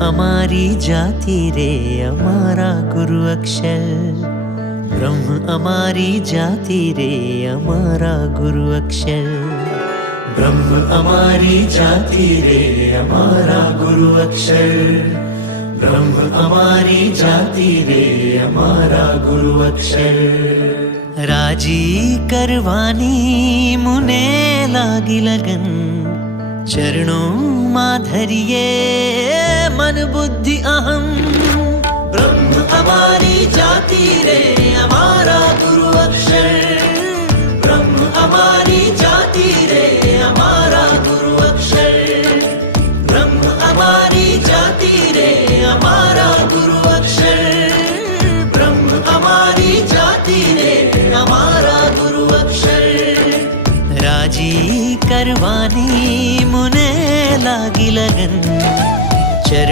हमारी जाति रे हमारा गुरु अक्षर, ब्रह्म हमारी जाति रे हमारा गुरु अक्षर, ब्रह्म हमारी जाति रे हमारा गुरु अक्षर, ब्रह्म हमारी जाति रे हमारा गुरु अक्षर। राजी करवानी मुने लागी लगन, चरणों माधरिये मन बुद्धि अहम, ब्रह्म हमारी जाति रे हमारा गुरु अक्षर, ब्रह्म हमारी जाति रे हमारा गुरु अक्षर, ब्रह्म हमारी जाति रे हमारा गुरु अक्षर, ब्रह्म हमारी जाति रे हमारा गुरु अक्षर। राजी करवानी